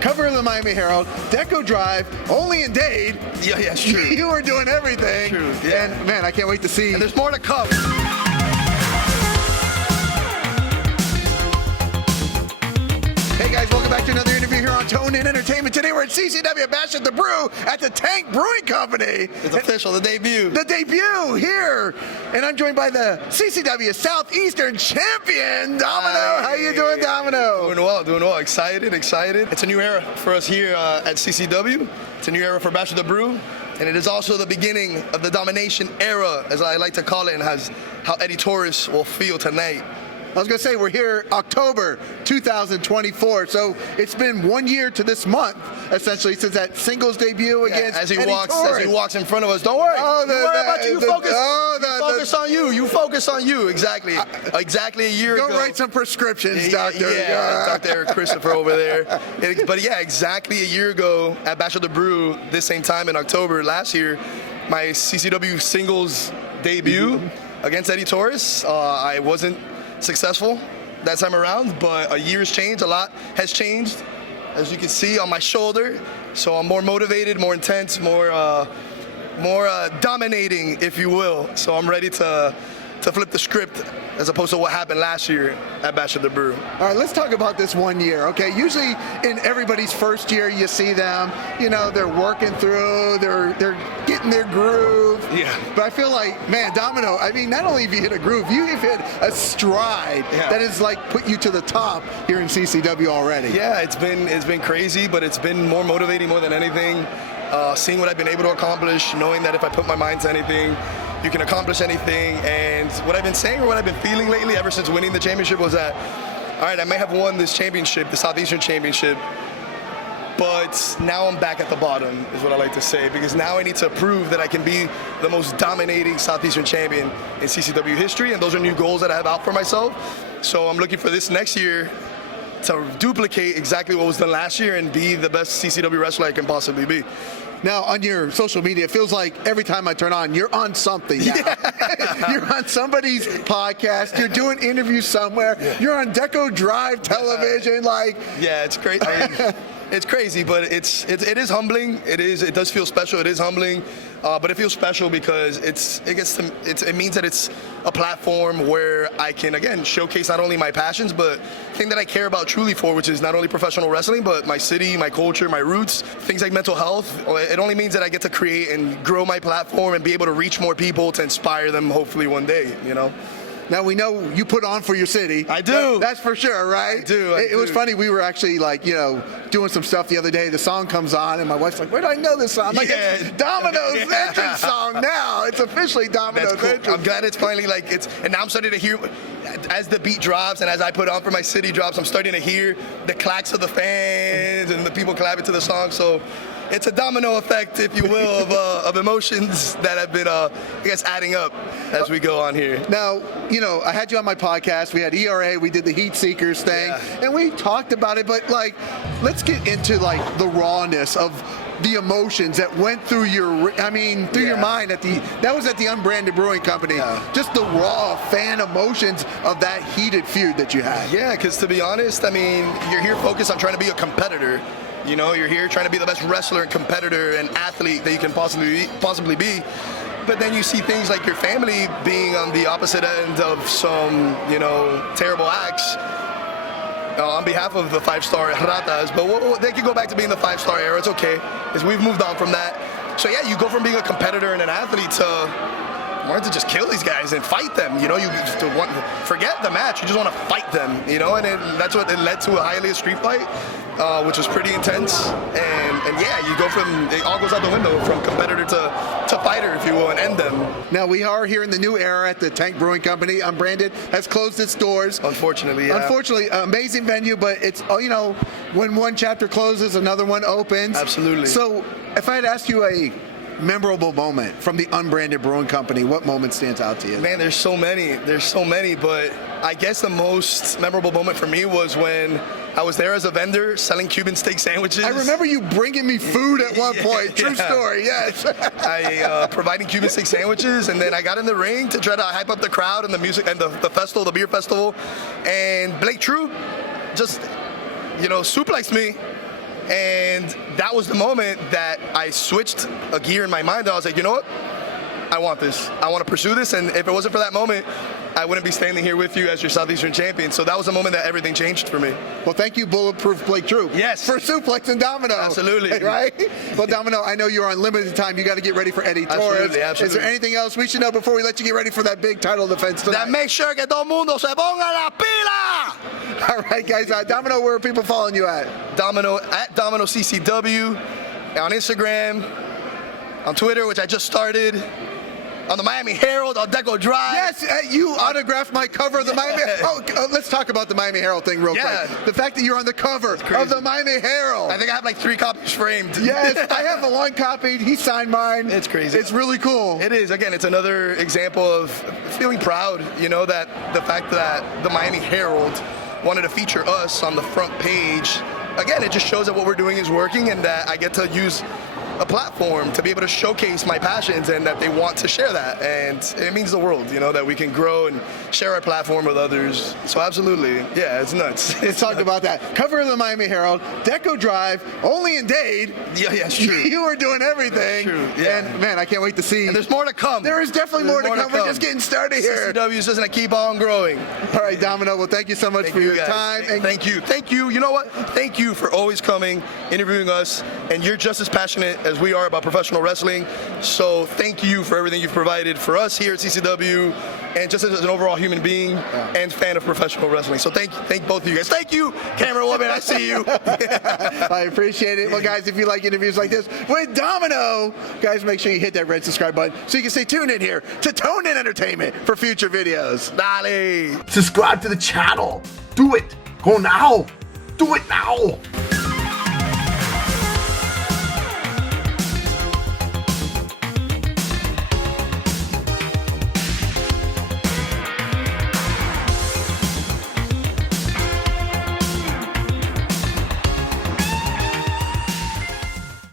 cover of the Miami Herald, Deco Drive, only in Dade. Yeah, it's true. You were doing everything. True, yeah. And man, I can't wait to see. And there's more to come. Hey guys, welcome back to another interview here on Tone In Entertainment. Today we're at CCW Bash At The Brew at the Tank Brewing Company. It's official, the debut. The debut here. And I'm joined by the CCW Southeastern Champion, Domino. How you doing, Domino? Doing well. Excited. It's a new era for us here at CCW. It's a new era for Bash At The Brew. And it is also the beginning of the domination era, as I like to call it, and how Eddie Taurus will feel tonight. I was going to say, we're here October 2024, so it's been 1 year to this month, essentially, since that singles debut against Eddie Taurus. As he walks in front of us, don't worry. Don't worry about you. Focus on you. You focus on you. Exactly a year ago. Go write some prescriptions, Doctor. Yeah, Dr. Christopher over there. But yeah, exactly a year ago at Bash At The Brew, this same time in October last year, my CCW singles debut against Eddie Taurus. I wasn't successful that time around, but a year's changed. A lot has changed, as you can see on my shoulder. So I'm more motivated, more intense, more dominating, if you will. So I'm ready to flip the script as opposed to what happened last year at Bash At The Brew. All right, let's talk about this 1 year, okay? Usually in everybody's first year, you see them, you know, they're working through, they're getting their groove. Yeah. But I feel like, man, Domino, I mean, not only have you hit a groove, you've hit a stride that has like put you to the top here in CCW already. Yeah, it's been crazy, but it's been more motivating more than anything. Seeing what I've been able to accomplish, knowing that if I put my mind to anything, you can accomplish anything. And what I've been saying or what I've been feeling lately ever since winning the championship was that, all right, I may have won this championship, the Southeastern Championship, but now I'm back at the bottom, is what I like to say, because now I need to prove that I can be the most dominating Southeastern champion in CCW history, and those are new goals that I have out for myself. So I'm looking for this next year to duplicate exactly what was done last year and be the best CCW wrestler I can possibly be. Now, on your social media, it feels like every time I turn on, you're on something now. Yeah. You're on somebody's podcast. You're doing interviews somewhere. Yeah. You're on Deco Drive television. Yeah, it's great. It's crazy, but it is humbling. It does feel special. It is humbling, but it feels special because it means that it's a platform where I can again showcase not only my passions, but thing that I care about truly for, which is not only professional wrestling, but my city, my culture, my roots, things like mental health. It only means that I get to create and grow my platform and be able to reach more people to inspire them hopefully one day, you know. Now, we know you put on for your city. I do. That's for sure, right? I do. It was funny. We were actually, like, you know, doing some stuff the other day. The song comes on, and my wife's like, where do I know this song? I'm like, it's Domino's entrance song now. It's officially Domino's entrance. I'm glad it's finally, and now I'm starting to hear, as the beat drops and as I put on for my city drops, I'm starting to hear the clacks of the fans and the people clapping to the song. So it's a domino effect, if you will, of emotions that have been, I guess, adding up as we go on here. Now, you know, I had you on my podcast. We had ERA. We did the Heat Seekers thing, and we talked about it. But let's get into the rawness of the emotions that went through your mind that was at the Unbranded Brewing Company. Yeah. Just the raw fan emotions of that heated feud that you had. Yeah, because to be honest, I mean, you're here focused on trying to be a competitor. You know, you're here trying to be the best wrestler and competitor and athlete that you can possibly be. But then you see things like your family being on the opposite end of some, you know, terrible acts on behalf of the five-star Ratas. But they can go back to being the five-star era. It's okay, because we've moved on from that. So yeah, you go from being a competitor and an athlete to wanting to just kill these guys and fight them. You know, you just forget the match. You just want to fight them. You know, and that's what it led to a highly street fight, which was pretty intense. And yeah, you go from, it all goes out the window from competitor to fighter, if you will, and end them. Now, we are here in the new era at the Tank Brewing Company. Unbranded has closed its doors. Unfortunately, yeah. Unfortunately, amazing venue, but it's, you know, when one chapter closes, another one opens. Absolutely. So if I had asked you a memorable moment from the Unbranded Brewing Company, what moment stands out to you? Man, there's so many, but I guess the most memorable moment for me was when I was there as a vendor selling Cuban steak sandwiches. I remember you bringing me food at one point. True story, yes. I providing Cuban steak sandwiches, and then I got in the ring to try to hype up the crowd and the music and the festival, the beer festival, and Blake True just, you know, suplexed me And that was the moment that I switched a gear in my mind. And I was like, you know what? I want this. I want to pursue this. And if it wasn't for that moment, I wouldn't be standing here with you as your Southeastern champion. So that was the moment that everything changed for me. Well, thank you, Bulletproof Blake Drew. Yes. For Suplex and Domino. Absolutely. Right? Well, Domino, I know you're on limited time. You got to get ready for Eddie Taurus. Absolutely, absolutely. Is there anything else we should know before we let you get ready for that big title defense tonight? That make sure que todo mundo se ponga la pila. All right, guys. Domino, where are people following you at? Domino at Domino CCW on Instagram, on Twitter, which I just started. On the Miami Herald, on Deco Drive. Yes, you autographed my cover of the Miami Herald. Oh, let's talk about the Miami Herald thing real quick. The fact that you're on the cover of the Miami Herald. I think I have like 3 copies framed. Yes, I have the 1 copy. He signed mine. It's crazy. It's really cool. It is. Again, it's another example of feeling proud, you know, that the fact that the Miami Herald wanted to feature us on the front page. Again, it just shows that what we're doing is working and that I get to use a platform to be able to showcase my passions and that they want to share that. And it means the world, you know, that we can grow and share our platform with others. So absolutely, yeah, it's nuts. Let's talk about that. Cover of the Miami Herald, Deco Drive, only in Dade. Yeah, it's true. You are doing everything. True, yeah. And man, I can't wait to see. And there's more to come. There is definitely more to come. We're just getting started here. CCW is just going to keep on growing. All right, Domino, well, thank you so much for your time. And thank you. Thank you. You know what? Thank you for always coming, interviewing us, and you're just as passionate as we are about professional wrestling. So thank you for everything you've provided for us here at CCW, and just as an overall human being and fan of professional wrestling. So thank both of you guys. Thank you, camera woman. I see you. I appreciate it. Well, guys, if you like interviews like this with Domino, guys, make sure you hit that red subscribe button so you can stay tuned in here to Tone In Entertainment for future videos. Dale. Subscribe to the channel. Do it. Go now. Do it now.